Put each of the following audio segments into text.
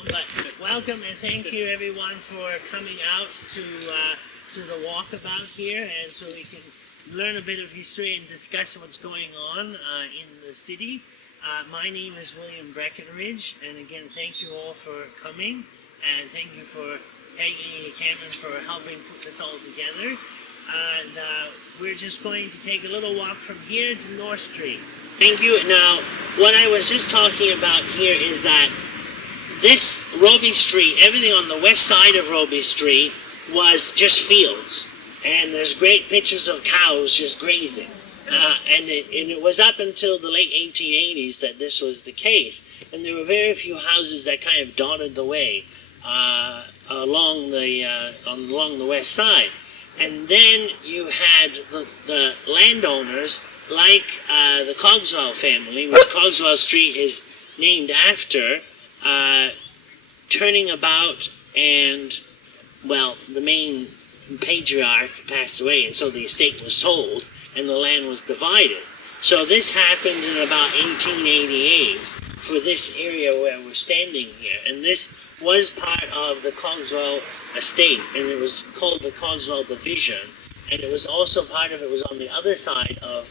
But welcome and thank you everyone for coming out to the walkabout here, and so we can learn a bit of history and discuss what's going on in the city. My name is William Breckenridge, and again, thank you all for coming, and thank you for Peggy Cameron for helping put this all together. And we're just going to take a little walk from here to North Street. Thank you. Now, what I was just talking about here is that this Robie Street, everything on the west side of Robie Street was just fields. And there's great pictures of cows just grazing. And it was up until the late 1880s that this was the case. And there were very few houses that kind of dotted the way along the west side. And then you had the landowners like the Cogswell family, which Cogswell Street is named after, turning about, and, well, the main patriarch passed away, and so the estate was sold, and the land was divided. So this happened in about 1888 for this area where we're standing here, and this was part of the Cogswell estate, and it was called the Cogswell Division, and it was also part of it was on the other side of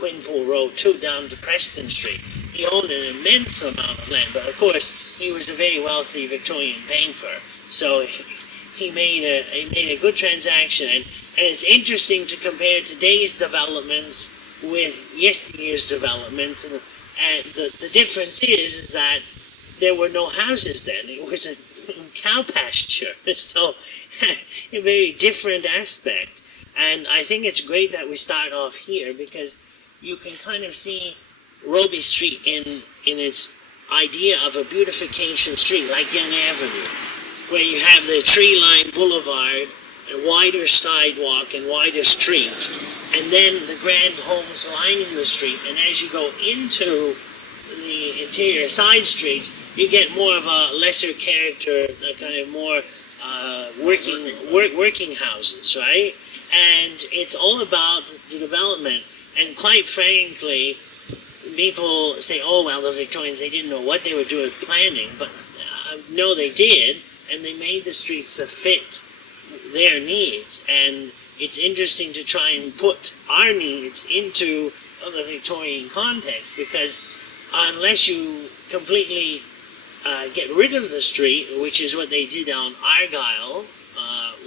Quinpool Road too, down to Preston Street. He owned an immense amount of land, but of course he was a very wealthy Victorian banker, so he made a good transaction. And it's interesting to compare today's developments with yesteryear's developments, and the difference is that there were no houses then. It was a cow pasture, so a very different aspect. And I think it's great that we start off here, because you can kind of see Robie Street in its idea of a beautification street, like Yonge Avenue, where you have the tree-lined boulevard, and wider sidewalk and wider street, and then the grand homes lining the street. And as you go into the interior side streets, you get more of a lesser character, a kind of more working houses, right? And it's all about the development. And quite frankly, people say, oh, well, the Victorians, they didn't know what they were doing with planning, but no, they did, and they made the streets that fit their needs. And it's interesting to try and put our needs into the Victorian context, because unless you completely get rid of the street, which is what they did on Argyle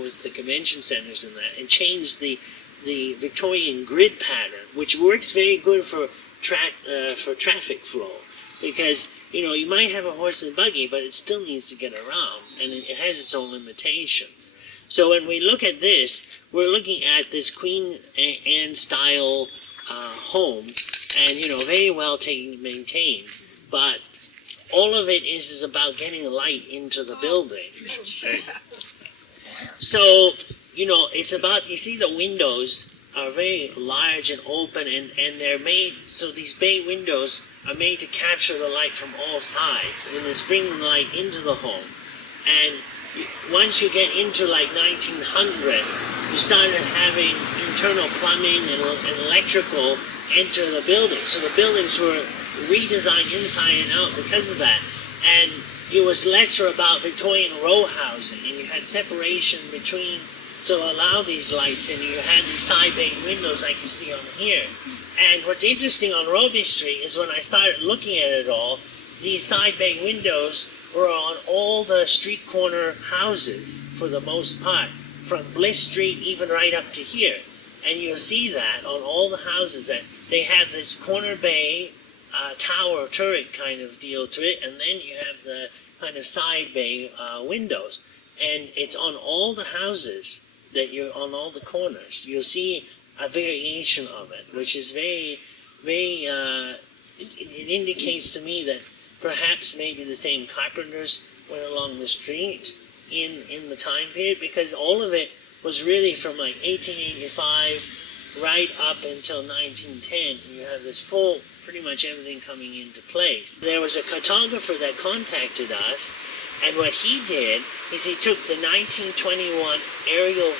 with the convention centers and that, and change the Victorian grid pattern, which works very good for traffic flow, because you might have a horse and buggy, but it still needs to get around, and it has its own limitations. So when we look at this, we're looking at this Queen Anne style home, and very well maintained, but all of it is about getting light into the building. So, it's about, you see the windows are very large and open, and they're made, so these bay windows are made to capture the light from all sides, and it's bringing light into the home. And once you get into like 1900, you started having internal plumbing and electrical enter the building. So the buildings were redesigned inside and out because of that. And it was lesser about Victorian row housing, and you had separation between to allow these lights, and you had these side bay windows like you see on here. And what's interesting on Robie Street is when I started looking at it all, these side bay windows were on all the street corner houses for the most part, from Bliss Street even right up to here. And you'll see that on all the houses, that they have this corner bay tower turret kind of deal to it, and then you have the kind of side bay windows. And it's on all the houses that you're on all the corners. You'll see a variation of it, which is very, very, it indicates to me that perhaps maybe the same carpenters went along the street in the time period, because all of it was really from like 1885 right up until 1910. You have this full, pretty much everything coming into place. There was a cartographer that contacted us, and what he did is he took the 1921 aerial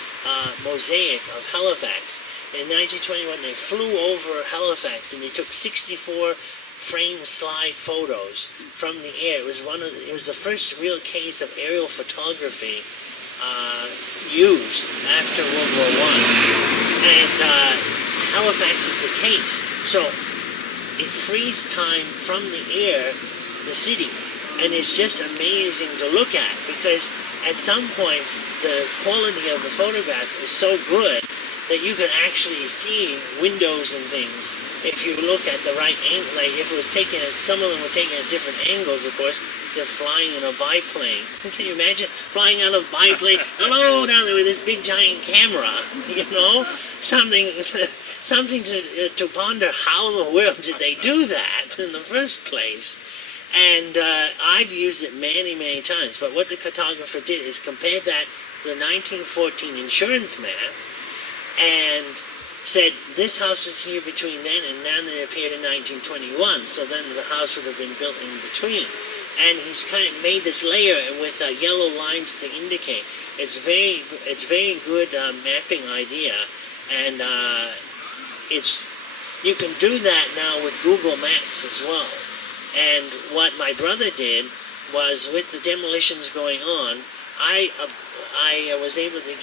mosaic of Halifax. In 1921, they flew over Halifax, and they took 64 frame slide photos from the air. It was the first real case of aerial photography used after World War One, and Halifax is the case. So it frees time from the air, the city, and it's just amazing to look at, because at some points the quality of the photograph is so good that you can actually see windows and things if you look at the right angle. Like if it was taken at, some of them were taken at different angles, of course, because they're flying in a biplane. Can you imagine flying out of a biplane, hello, down there with this big giant camera, you know? Something to ponder, how in the world did they do that in the first place? And I've used it many, many times, but what the cartographer did is compare that to the 1914 insurance map, and said this house was here between then and then it appeared in 1921, so then the house would have been built in between. And he's kind of made this layer with yellow lines to indicate. It's very good mapping idea, and you can do that now with Google Maps as well. And what my brother did was, with the demolitions going on, I was able to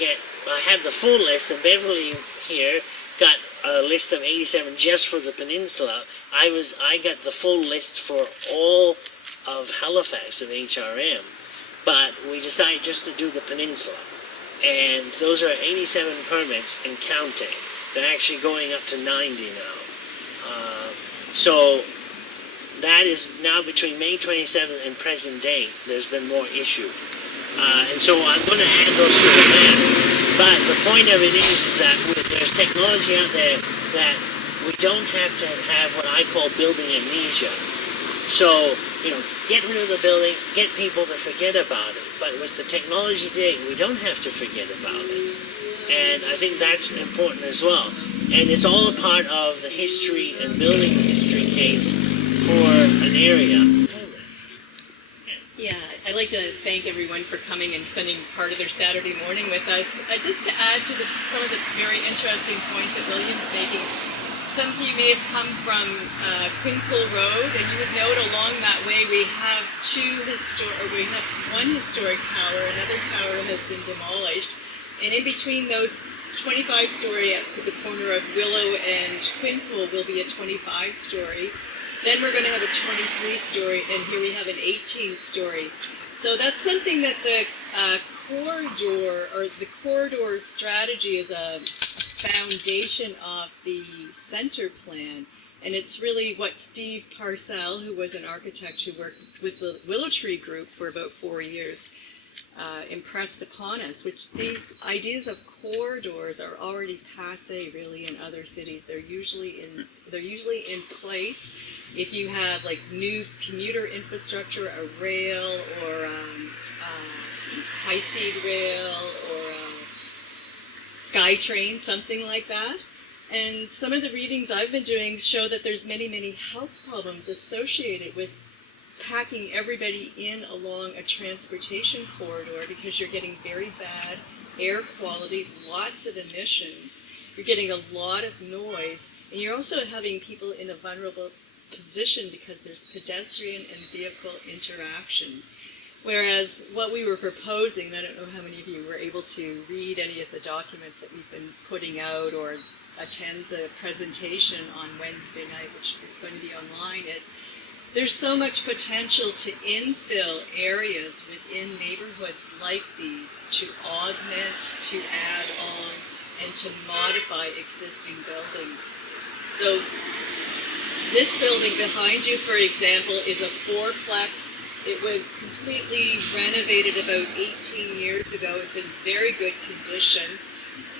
I have the full list, and Beverly here got a list of 87 just for the peninsula. I got the full list for all of Halifax of HRM, but we decided just to do the peninsula. And those are 87 permits and counting. They're actually going up to 90 now. So that is now between May 27th and present day. There's been more issued. And so I'm going to add those to the map. But the point of it is that there's technology out there that we don't have to have what I call building amnesia. So, get rid of the building, get people to forget about it. But with the technology today, we don't have to forget about it. And I think that's important as well. And it's all a part of the history and building the history case for an area. Yeah, I'd like to thank everyone for coming and spending part of their Saturday morning with us. Just to add to some of the very interesting points that William's making, some of you may have come from Quinpool Road, and you would note along that way we have one historic tower, another tower has been demolished, and in between those 25-story at the corner of Willow and Quinpool will be a 25-story. Then we're going to have a 23-story, and here we have an 18-story. So that's something that the corridor strategy is a foundation of the center plan. And it's really what Steve Parcell, who was an architect who worked with the Willow Tree Group for about 4 years, impressed upon us, which these ideas of corridors are already passé really in other cities. They're usually in place if you have like new commuter infrastructure, a rail or high-speed rail or SkyTrain, something like that. And some of the readings I've been doing show that there's many, many health problems associated with packing everybody in along a transportation corridor, because you're getting very bad air quality, lots of emissions, you're getting a lot of noise, and you're also having people in a vulnerable position because there's pedestrian and vehicle interaction. Whereas what we were proposing, and I don't know how many of you were able to read any of the documents that we've been putting out or attend the presentation on Wednesday night, which is going to be online, is there's so much potential to infill areas within neighborhoods like these, to augment, to add on, and to modify existing buildings. So this building behind you, for example, is a fourplex. It was completely renovated about 18 years ago. It's in very good condition.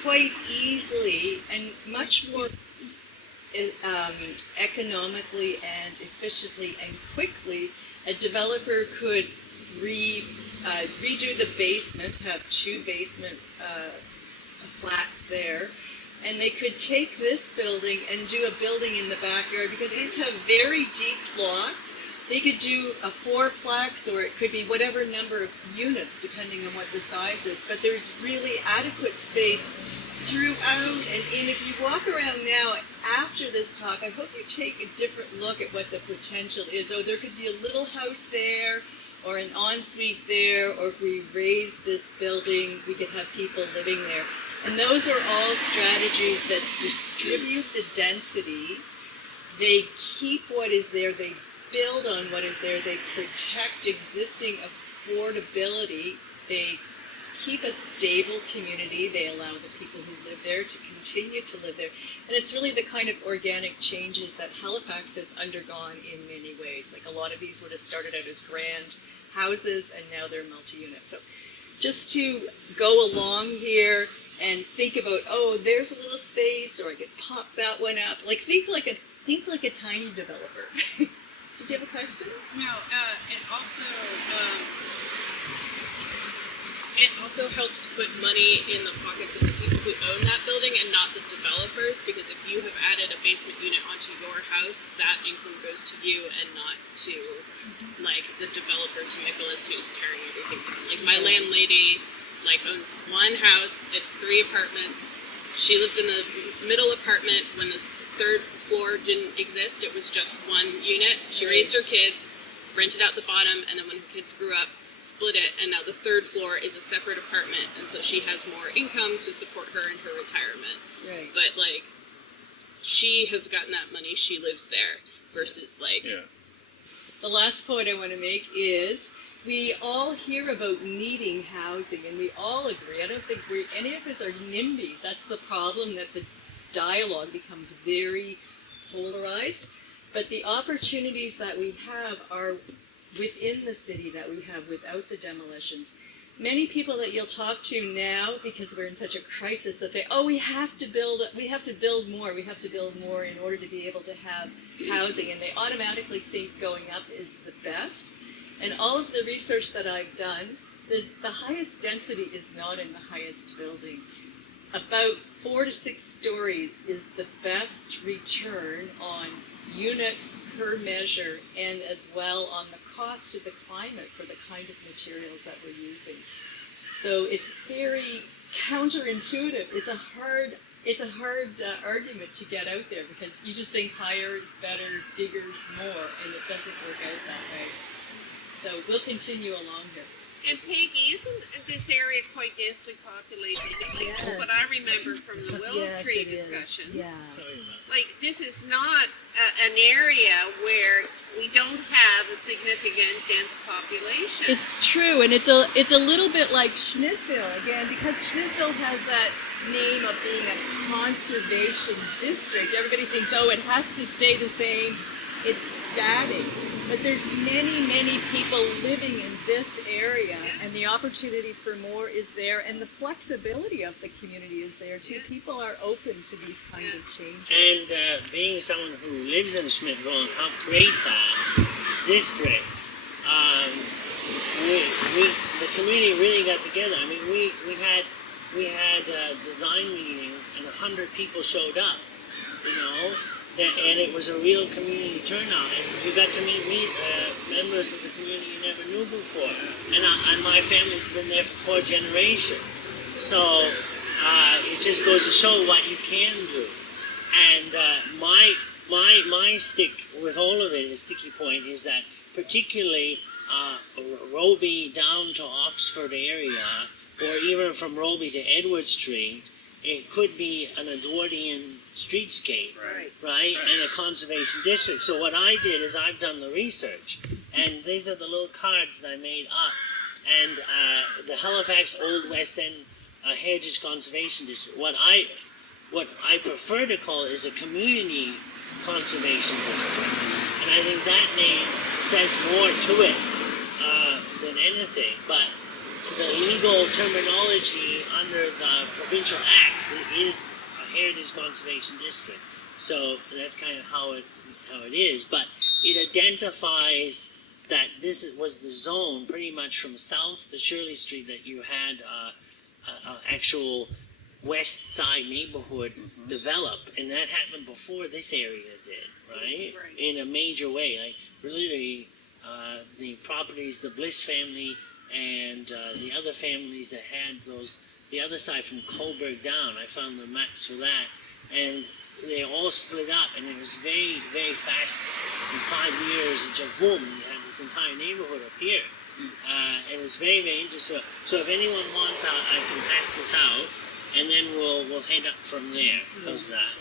Quite easily and much more economically and efficiently and quickly, a developer could redo the basement, have 2 basement flats there, and they could take this building and do a building in the backyard, because these have very deep lots. They could do a fourplex, or it could be whatever number of units depending on what the size is, but there's really adequate space throughout, and if you walk around now after this talk, I hope you take a different look at what the potential is. Oh, there could be a little house there, or an ensuite there, or if we raise this building, we could have people living there. And those are all strategies that distribute the density. They keep what is there, they build on what is there, they protect existing affordability, they keep a stable community, they allow the people who live there to continue to live there. And it's really the kind of organic changes that Halifax has undergone in many ways. Like a lot of these would have started out as grand houses and now they're multi-unit. So just to go along here and think about, oh, there's a little space, or I could pop that one up. Like think like a tiny developer. Did you have a question? No, it also helps put money in the pockets of the people who own that building and not the developers, because if you have added a basement unit onto your house, that income goes to you and not to like the developer, to Nicholas, who's tearing everything down. Like my landlady owns one house, it's 3 apartments. She lived in the middle apartment when the 3rd floor didn't exist. It was just 1 unit. She raised her kids, rented out the bottom, and then when her kids grew up, split it, and now the 3rd floor is a separate apartment, and so she has more income to support her in her retirement. Right. But she has gotten that money, she lives there, versus Yeah. The last point I want to make is we all hear about needing housing, and we all agree. I don't think any of us are NIMBYs. That's the problem, that the dialogue becomes very polarized. But the opportunities that we have are within the city that we have without the demolitions. Many people that you'll talk to now, because we're in such a crisis, they'll say, oh, we have to build more in order to be able to have housing, and they automatically think going up is the best. And all of the research that I've done, the highest density is not in the highest building. About 4 to 6 stories is the best return on units per measure, and as well on the cost to the climate for the kind of materials that we're using. So it's very counterintuitive. It's a hard argument to get out there, because you just think higher is better, bigger is more, and it doesn't work out that way. So we'll continue along here. And Peggy, isn't this area quite densely populated? That's what I remember from the Willow Tree discussions. Yeah. Like, this is not an area where we don't have a significant dense population. It's true, and it's a little bit like Smithville again, because Smithville has that name of being a conservation district. Everybody thinks, oh, it has to stay the same. It's static. But there's many, many people living in this area, and the opportunity for more is there, and the flexibility of the community is there too. People are open to these kinds of changes. And being someone who lives in Smithville and helped create that district, the community really got together. I mean, we had design meetings, and 100 people showed up, and it was a real community turnout. And you got to meet members of the community you never knew before. And my family's been there for 4 generations. So it just goes to show what you can do. And my stick with all of it, the sticky point, is that particularly Robie down to Oxford area, or even from Robie to Edward Street, it could be an Edwardian streetscape, right? And a conservation district. So what I did is I've done the research, and these are the little cards that I made up. And the Halifax Old West End Heritage Conservation District, what I prefer to call it is a community conservation district. And I think that name says more to it than anything. But the legal terminology under the provincial acts is a heritage conservation district. So that's kind of how it is. But it identifies that this was the zone pretty much from South to Shirley Street that you had an actual west side neighborhood develop, and that happened before this area did, right? In a major way. Like literally the properties, the Bliss family and the other families that had those the other side from Coburg down. I found the maps for that, and they all split up, and it was very, very fast. In 5 years, it just boom, you had this entire neighborhood up here. And it's very, very interesting. So if anyone wants, I can pass this out, and then we'll head up from there. How's that?